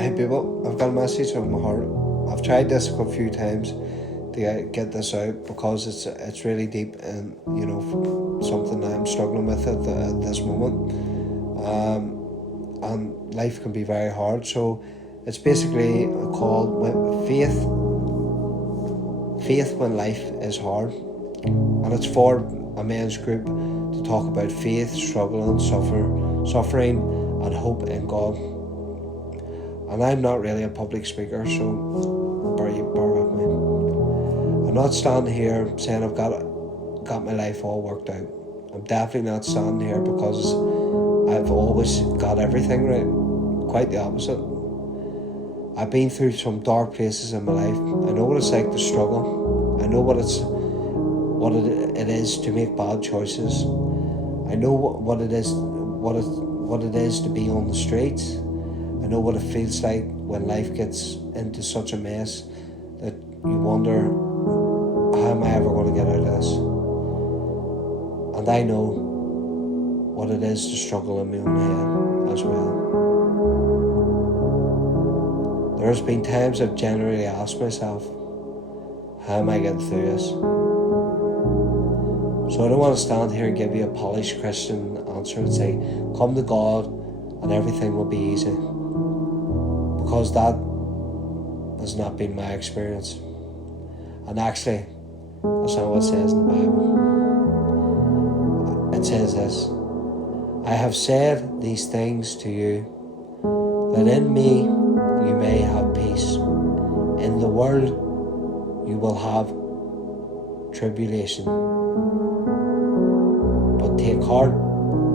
Hey people, I've got a message on my heart. I've tried this a few times to get this out because it's really deep and something I'm struggling with at this moment. And life can be very hard. So it's basically called faith when life is hard, and it's for a men's group to talk about faith, struggle, and suffering, and hope in God. And I'm not really a public speaker, so bear with me. I'm not standing here saying I've got my life all worked out. I'm definitely not standing here because I've always got everything right. Quite the opposite. I've been through some dark places in my life. I know what it's like to struggle. I know what it is to make bad choices. I know what it is to be on the streets. I know what it feels like when life gets into such a mess that you wonder, how am I ever going to get out of this? And I know what it is to struggle in my own head as well. There's been times I've genuinely asked myself, how am I getting through this? So I don't want to stand here and give you a polished Christian answer and say, come to God and everything will be easy. Because that has not been my experience. And actually, that's not what it says in the Bible. It says this: I have said these things to you, that in me you may have peace. In the world you will have tribulation. But take heart,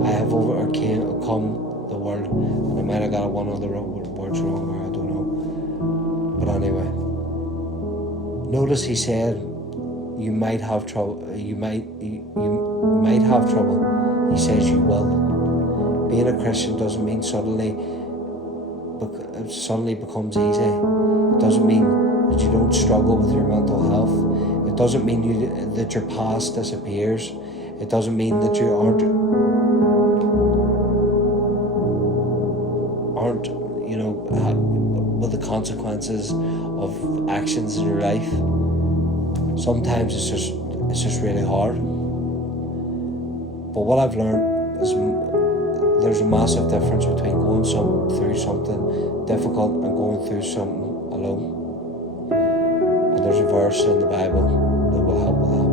I have overcome the world. And I might have got one of the words wrong, or I don't know. But anyway, notice he said, you might have trouble. You might have trouble. He says you will. Being a Christian doesn't mean suddenly becomes easy. It doesn't mean that you don't struggle with your mental health. It doesn't mean that your past disappears. It doesn't mean that you aren't with the consequences of actions in your life. Sometimes it's just really hard. But what I've learned is there's a massive difference between going through something difficult and going through something alone. And there's a verse in the Bible that will help with that.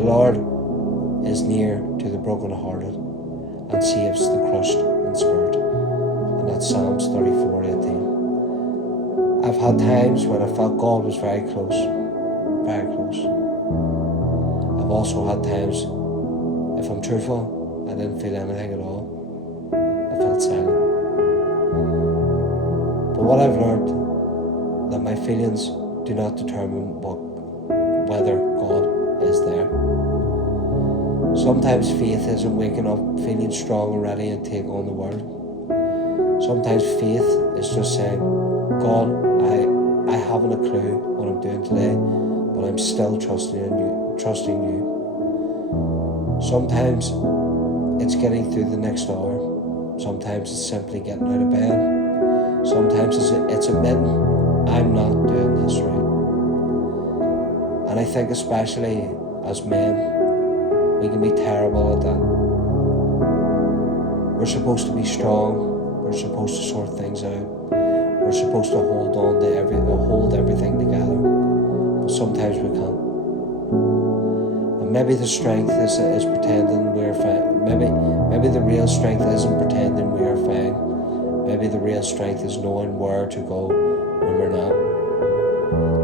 The Lord is near to the brokenhearted and saves the crushed in spirit. And that's Psalms 34:18. I've had times when I felt God was very close. Very close. I've also had times, if I'm truthful, I didn't feel anything at all. I felt silent. But what I've learned, that my feelings do not determine whether God is there. Sometimes faith isn't waking up feeling strong and ready and take on the world. Sometimes faith is just saying, God, I haven't a clue what I'm doing today, but I'm still trusting you. Sometimes it's getting through the next hour. Sometimes it's simply getting out of bed. Sometimes it's admitting, I'm not doing this right. And I think especially as men, we can be terrible at that. We're supposed to be strong. We're supposed to sort things out. We're supposed to hold everything together. But sometimes we can't. And maybe the strength is pretending we're fine. Maybe the real strength isn't pretending we are fine. Maybe the real strength is knowing where to go when we're not.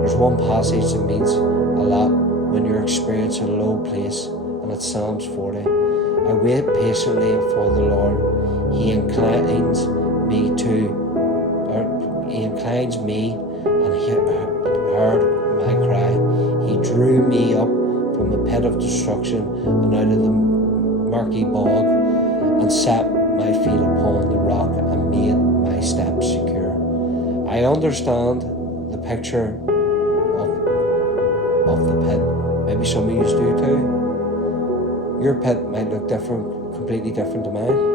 There's one passage that means a lot when you're experiencing a low place, and it's Psalms 40. I wait patiently for the Lord. He inclines me and he heard my cry. He drew me up from a pit of destruction and out of the murky bog, and set my feet upon the rock and made my steps secure. I understand the picture of the pit. Maybe some of you do too. Your pit might look completely different to mine.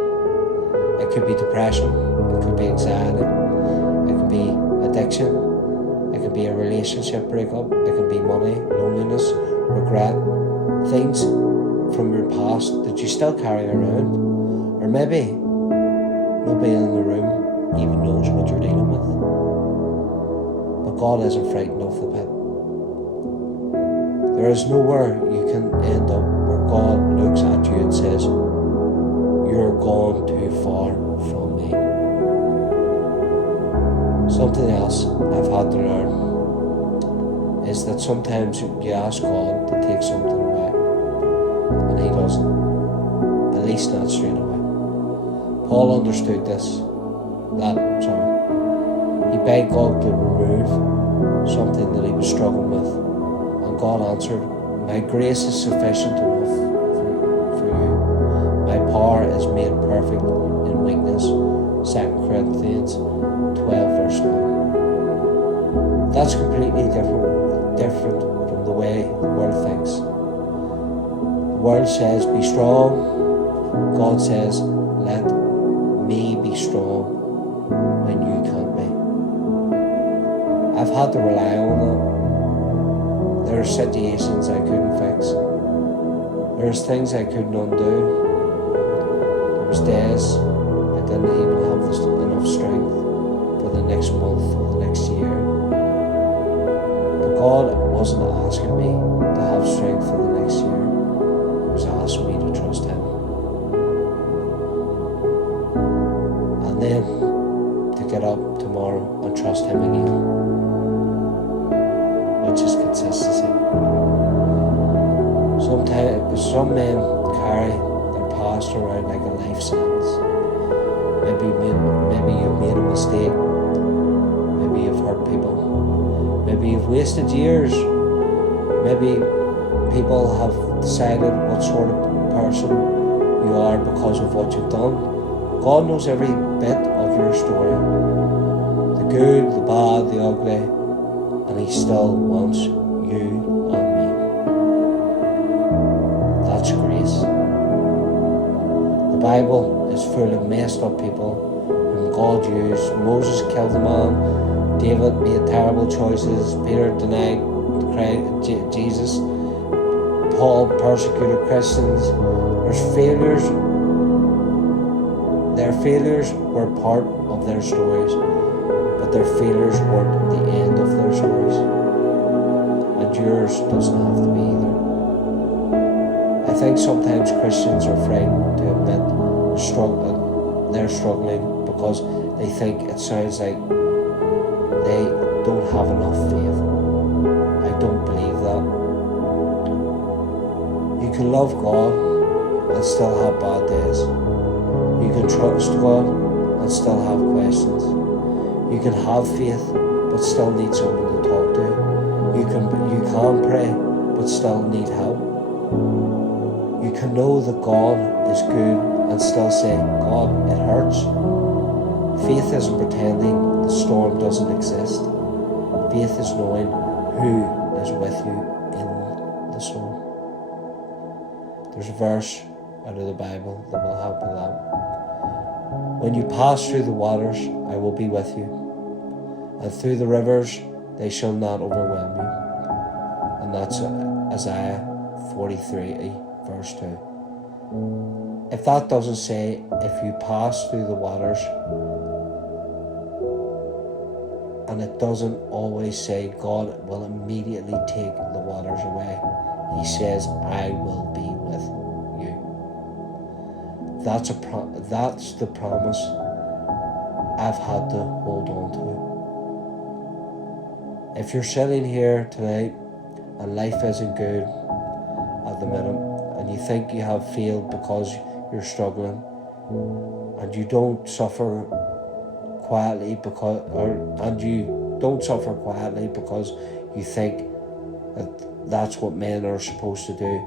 It could be depression, it could be anxiety, it could addiction, it can be a relationship breakup, it can be money, loneliness, regret, things from your past that you still carry around, or maybe nobody in the room even knows what you're dealing with. But God isn't frightened of the pit. There is nowhere you can end up where God looks at you and says, "You're gone too far from me." Something else I've had to learn is that sometimes you ask God to take something away, and He doesn't. At least not straight away. Paul understood this. He begged God to remove something that he was struggling with, and God answered, "My grace is sufficient enough for you. My power is made perfect in weakness." 2 Corinthians 12 verse 9. That's completely different from the way the world thinks. The world says, "Be strong." God says, "Let me be strong when you can't be." I've had to rely on that. There are situations I couldn't fix. There's things I couldn't undo. There was days I didn't even have enough strength for the next month or the next year. But God wasn't asking me to have strength for the next year. He was asking me to trust Him. And then to get up tomorrow and trust Him again, which is consistency. Sometimes some men carry their past around like a life sentence. Maybe you've made a mistake. Maybe you've hurt people. Maybe you've wasted years. Maybe people have decided what sort of person you are because of what you've done. God knows every bit of your story. The good, the bad, the ugly. And He still wants you and me. That's grace. The Bible is full of messed up people whom God used. Moses killed a man. David made terrible choices. Peter denied Jesus. Paul persecuted Christians. There's failures. Their failures were part of their stories, but their failures weren't the end of their stories. And yours doesn't have to be either. I think sometimes Christians are frightened to admit they're struggling because they think it sounds like they don't have enough faith. I don't believe that. You can love God and still have bad days. You can trust God and still have questions. You can have faith but still need someone to talk to. You can pray but still need help. You can know that God is good and still say, "God, it hurts." Faith isn't pretending the storm doesn't exist. Faith is knowing who is with you in the storm. There's a verse out of the Bible that will help with that. "When you pass through the waters, I will be with you. And through the rivers, they shall not overwhelm you." And that's Isaiah 43 verse 2. If that doesn't say, if you pass through the waters, and it doesn't always say God will immediately take the waters away. He says, "I will be with you." That's the promise I've had to hold on to. If you're sitting here tonight and life isn't good at the minute, and you think you have failed because you're struggling, and you don't suffer quietly because you think that that's what men are supposed to do,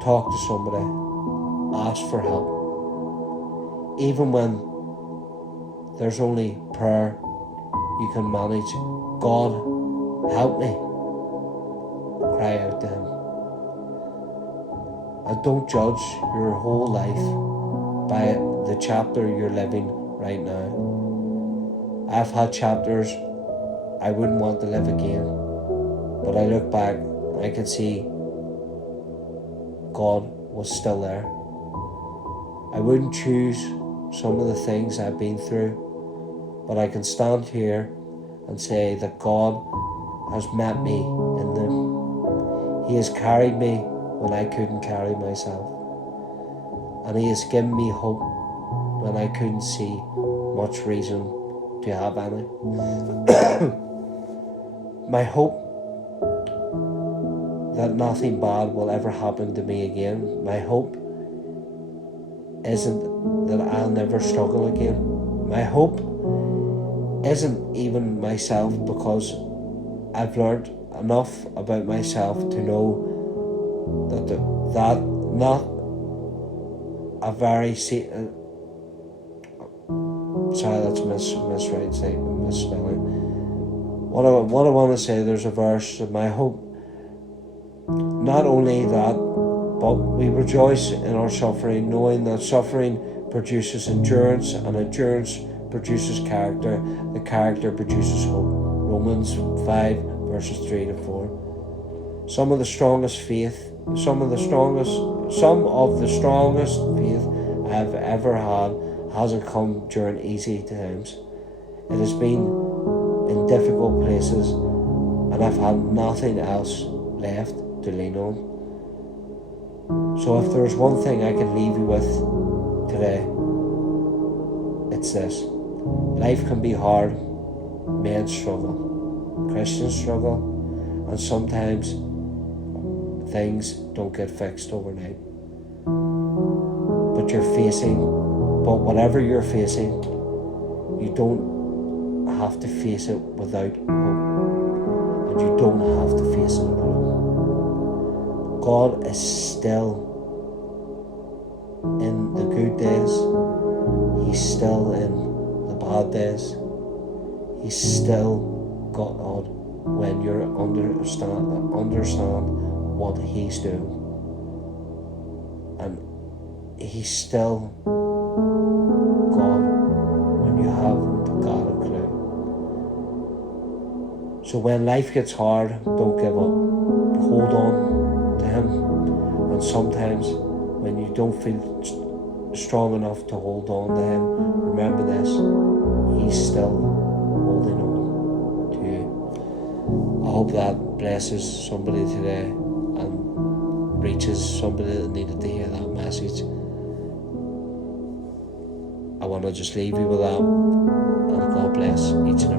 talk to somebody, ask for help. Even when there's only prayer you can manage, "God, help me." Cry out to Him. And don't judge your whole life by the chapter you're living right now. I've had chapters I wouldn't want to live again. But I look back and I can see God was still there. I wouldn't choose some of the things I've been through, but I can stand here and say that God has met me in them. He has carried me when I couldn't carry myself. And He has given me hope when I couldn't see much reason to have any. My hope that nothing bad will ever happen to me again. My hope isn't that I'll never struggle again. My hope isn't even myself, because I've learned enough about myself to know that not a very misspelling. What I want to say, there's a verse of my hope. Not only that, but we rejoice in our suffering, knowing that suffering produces endurance, and endurance produces character. The character produces hope. Romans 5 verses 3 to 4. Some of the strongest faith I've ever had hasn't come during easy times. It has been in difficult places, and I've had nothing else left to lean on. So if there's one thing I can leave you with today, it's this. Life can be hard. Men struggle. Christians struggle. And sometimes things don't get fixed overnight. But whatever you're facing, you don't have to face it without hope. And you don't have to face it alone. God is still in the good days. He's still in the bad days. He's still God when you understand what He's doing. And He's still God when you haven't got a clue. So when life gets hard, don't give up. Hold on to Him. And sometimes when you don't feel strong enough to hold on to Him, remember this: He's still holding on to you. I hope that blesses somebody today and reaches somebody that needed to hear that message. I want to just leave you with that, and God bless each and every